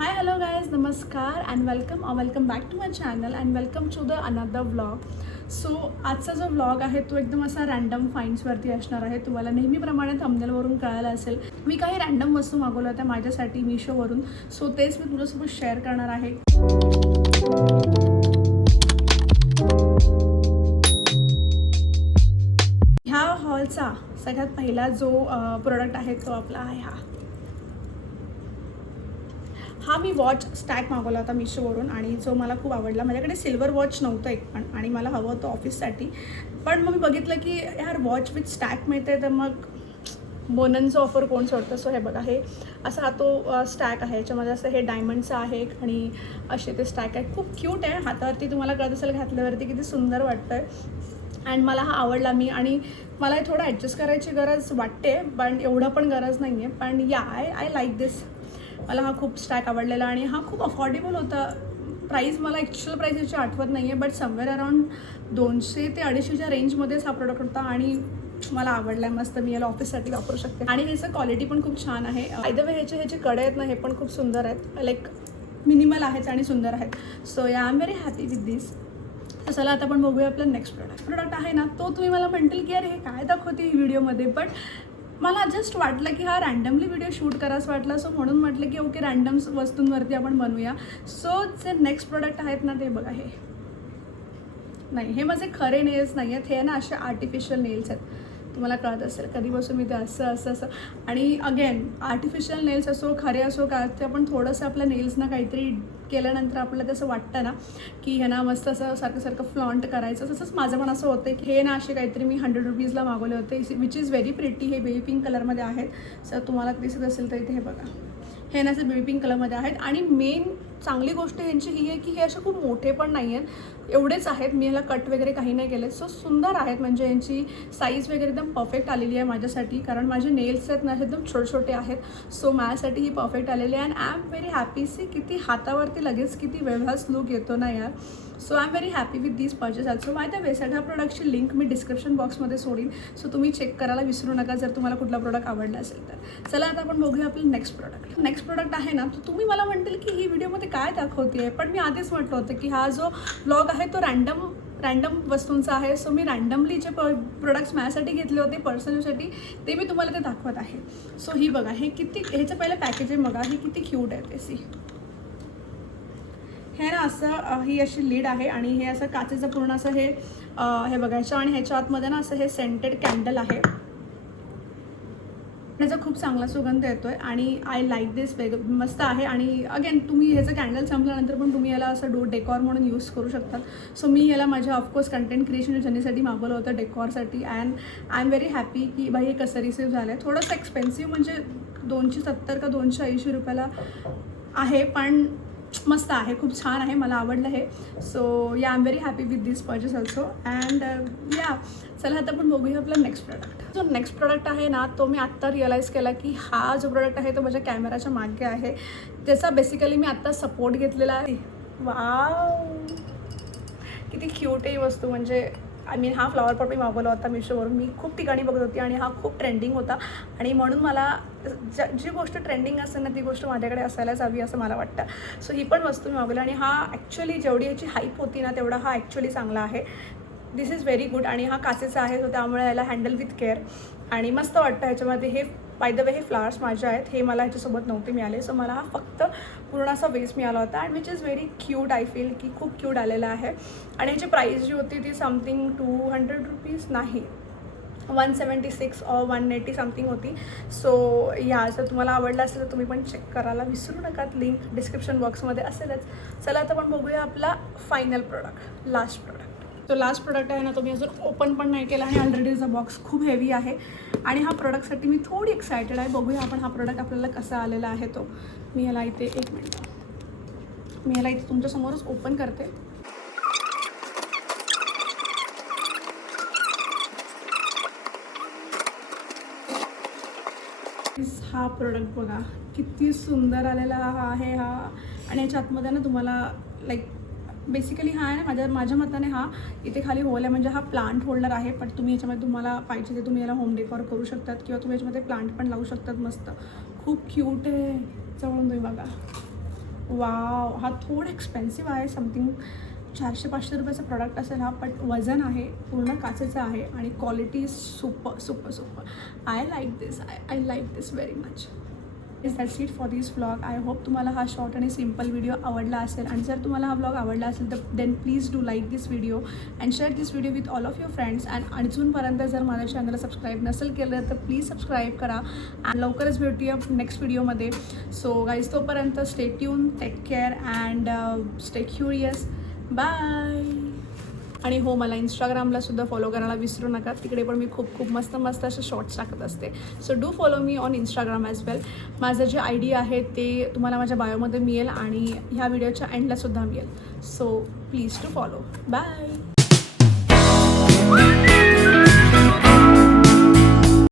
हाय hello guys, नमस्कार and welcome back to my channel and welcome to the another vlog. So आजचा जो vlog आहे तो एकदम असा रँडम फाइंड्सवरती असणार आहे. तुम्हाला नेहमीप्रमाणे थंबनेलवरून कळालं असेल मी काही रँडम वस्तू मागवल्या होत्या माझ्यासाठी मिशोवरून. सो तेच मी तुझ्यासोबत शेअर करणार आहे. ह्या हॉलचा सगळ्यात पहिला जो प्रोडक्ट आहे तो आपला आहे हा मी वॉच स्टॅक मागवला होता मिशोवरून आणि जो मला खूप आवडला. माझ्याकडे सिल्वर वॉच नव्हतं एक पण आणि मला हवं होतं ऑफिससाठी. पण मग मी बघितलं की यार वॉच विथ स्टॅक मिळते तर मग बोननचं ऑफर कोण सोडतं. सो हे बघा, हे असा हा तो स्टॅक आहे. याच्यामध्ये असं हे डायमंडचं आहे आणि असे ते स्टॅक आहे. खूप क्यूट आहे. हातावरती तुम्हाला कळत असेल घातल्यावरती किती सुंदर वाटतं आहे. अँड मला हा आवडला. आणि मला थोडं ॲडजस्ट करायची गरज वाटते पण एवढं पण गरज नाही आहे. पण या आय लाईक दिस. मला हा खूप स्टॅक आवडलेला आणि हा खूप अफोर्डेबल होता. प्राईस मला ॲक्च्युअल प्राईस याची आठवत नाही आहे बट समवेअर अराउंड 200 ते 250च्या रेंजमध्येच हा प्रोडक्ट होता आणि मला आवडला आहे. मस्त मी याला ऑफिससाठी वापरू शकते आणि ह्याचं क्वालिटी पण खूप छान आहे. बाय द वे ह्याचे कडे आहेत ना, हे पण खूप सुंदर आहेत. लाईक मिनिमल आहेत आणि सुंदर आहेत. सो या I am very happy with this. तर चला आता आपण बघूया आपलं नेक्स्ट प्रोडक्ट आहे ना, तो तुम्ही मला म्हणतील की अरे हे काय दाखवते ही व्हिडिओमध्ये. बट मला जस्ट वाटलं की हा रँडमली व्हिडिओ शूट करायचं वाटलं. सो म्हणून म्हटलं की ओके रँडम वस्तूंवरती आपण बनवूया. सो जे नेक्स्ट प्रोडक्ट आहेत ना ते बघा. हे नाही, हे माझे खरे नेल्स नाही आहेत. हे ना असे आर्टिफिशियल नेल्स आहेत. तुम्हाला कळत असेल कधीपासून मी ते असं आणि अगेन आर्टिफिशियल नेल्स असो खरे असो का ते आपण थोडंसं आपल्या नेल्सना काहीतरी केल्यानंतर आपल्याला तसं वाटतं ना की हे ना मस्त असं सारखं फ्लॉन्ट करायचं. तसंच माझं पण असं होतं की हे ना असे काहीतरी मी 100 रुपीजला मागवले होते विच इज व्हेरी प्रिटी. हे बेबी पिंक कलरमध्ये आहेत. सर तुम्हाला दिसत असेल तर इथे हे बघा, हे ना असं बेबी पिंक कलरमध्ये आहेत. आणि मेन चांगली गोष्ट यांची ही आहे की हे असे खूप मोठे पण नाही आहेत, एवढेच आहेत. मी ह्याला कट वगैरे काही नाही केले. सो सुंदर आहेत. म्हणजे यांची साईज वगैरे एकदम परफेक्ट आलेली आहे माझ्यासाठी. कारण माझे नेल्स आहेत ना एकदम छोटे आहेत. सो माझ्यासाठी ही परफेक्ट आलेली आहे. And I am very happy. See किती हातावरती लगेच किती वेगळाच लुक येतो ना यार. So I am very happy with this purchase also. By the way ह्या प्रोडक्टची लिंक मी डिस्क्रिप्शन बॉक्समध्ये सोडीन. सो तुम्ही चेक करायला विसरू नका जर तुम्हाला कुठला प्रोडक्ट आवडला असेल तर. चला आता आपण बघूया आपलं नेक्स्ट प्रोडक्ट आहे ना, तर तुम्ही मला म्हणतील की ही व्हिडिओमध्ये काय दाखवते. पण मी आधीच म्हटलं होतं की हा जो व्लॉग आहे तो रँडम वस्तूंचा आहे. सो मी रँडमली जे प्रोडक्ट्स माझ्यासाठी घेतले होते पर्सनलसाठी ते मी तुम्हाला ते दाखवत आहे. सो ही बघा, हे किती ह्याचं पहिलं पॅकेजिंग बघा, हे किती क्यूट आहे ते. सी हे ना असं ही अशी लीड आहे आणि हे असं काचेचं पूर्ण असं हे बघायचं आणि ह्याच्या आतमध्ये ना असं हे सेंटेड कॅन्डल आहे. ह्याचा खूप चांगला सुगंध येतो आहे आणि आय लाईक दिस. मस्त आहे. आणि अगेन तुम्ही ह्याचं कॅन्डल संपल्यानंतर पण तुम्ही याला असं डेकॉर म्हणून यूज करू शकतात. सो मी याला माझ्या ऑफकोर्स कंटेंट क्रिएशन जर्नीसाठी मागवलं होतं डेकॉरसाठी. And I am very happy की बाई हे कसं रिसीव्ह झालं आहे. थोडंसं एक्सपेन्सिव्ह म्हणजे 270 का 280 रुपयाला आहे पण मस्त आहे, खूप छान आहे, मला आवडलं हे. सो या I am very happy with this purchase also. And या चला आता आपण बघूया आपला नेक्स्ट प्रोडक्ट. जो नेक्स्ट प्रोडक्ट आहे ना तो मी आत्ता रिअलाईज केला की हा जो प्रोडक्ट आहे तो माझ्या कॅमेराच्या मागे आहे. त्याचा बेसिकली मी आत्ता सपोर्ट घेतलेला आहे. वाव किती क्यूट आहे ही वस्तू. म्हणजे हा फ्लॉवर पॉट मी मागवला होता मिशोवरून. मी खूप ठिकाणी बघत होती आणि हा खूप ट्रेंडिंग होता आणि म्हणून मला जी गोष्ट ट्रेंडिंग असेल ना ती गोष्ट माझ्याकडे असायलाच हवी असं मला वाटतं. सो ही पण वस्तू मी मागवली आणि हा ॲक्च्युली जेवढी ह्याची हाईप होती ना तेवढा हा ॲक्च्युली चांगला आहे. दिस इज व्हेरी गुड. आणि हा काचेचा आहे सो त्यामुळे याला हँडल विथ केअर आणि मस्त वाटतं. ह्याच्यामध्ये हे बाय द वे हे फ्लावर्स माझे आहेत, हे मला ह्याच्यासोबत नव्हते मिळाले. सो मला हा फक्त पूर्ण असा वेस्ट मिळाला होता and which is very cute. I feel की खूप क्यूट आलेला आहे. आणि ह्याची प्राईस जी होती ती समथिंग 200 रुपीज नाही 176 or 180 समथिंग होती. सो या जर तुम्हाला आवडलं असेल तर तुम्ही पण चेक करायला विसरू नका. लिंक डिस्क्रिप्शन बॉक्समध्ये असेलच. चला आता आपण बघूया आपला फायनल प्रोडक्ट, लास्ट प्रोडक्ट. तो लास्ट प्रोडक्ट आहे ना तो मी अजून ओपन पण नाही केला आणि ऑलरेडीचा बॉक्स खूप हेवी आहे आणि हा प्रोडक्टसाठी मी थोडी एक्सायटेड आहे. बघूया आपण हा प्रोडक्ट आपल्याला कसा आलेला आहे तो. मी ह्याला इथे एक मिनिट, मी ह्याला इथे तुमच्यासमोरच ओपन करते. हा प्रोडक्ट बघा किती सुंदर आलेला आहे हा. आणि ह्याच्या आतमध्ये ना तुम्हाला लाईक बेसिकली हा आहे ना माझ्या मताने हा इथे खाली होल आहे म्हणजे हा प्लांट होल्डर आहे. पण तुम्ही ह्याच्यामध्ये तुम्हाला पाहिजे ते तुम्ही याला होम डेकोर करू शकतात किंवा तुम्ही याच्यामध्ये प्लांट पण लावू शकतात. मस्त खूप क्यूट आहे. जवळून तुम्ही बघा वाव, हा थोडा एक्सपेन्सिव्ह आहे, समथिंग 400-500 रुपयाचा प्रॉडक्ट असेल हा, बट वजन आहे, पूर्ण काचेचं आहे आणि quality super super super. I like this, I like this very much. Is that's it for this vlog. I hope तुम्हाला हा शॉर्ट आणि सिम्पल व्हिडिओ आवडला असेल, आणि जर तुम्हाला हा व्लॉग आवडला असेल तर then please do like this video and share this video with all of your friends. And अजूनपर्यंत जर माझ्या चॅनलला सबस्क्राईब नसेल केलं तर प्लीज सबस्क्राईब करा. अँड लवकरच भेटूया नेक्स्ट व्हिडिओमध्ये. सो गाईज, तोपर्यंत stay tune, take care and stay curious. Bye. आणि हो, मला इंस्टाग्रामला सुद्धा फॉलो करायला विसरू नका. तिकडे पण मी खूप खूप मस्त मस्त असे शॉर्ट्स टाकत असते. So do follow me on Instagram as well. माझं जे ID आहे ते तुम्हाला माझ्या बायोमध्ये मिळेल आणि ह्या व्हिडिओच्या एंडलासुद्धा मिळेल. So please to follow. Bye.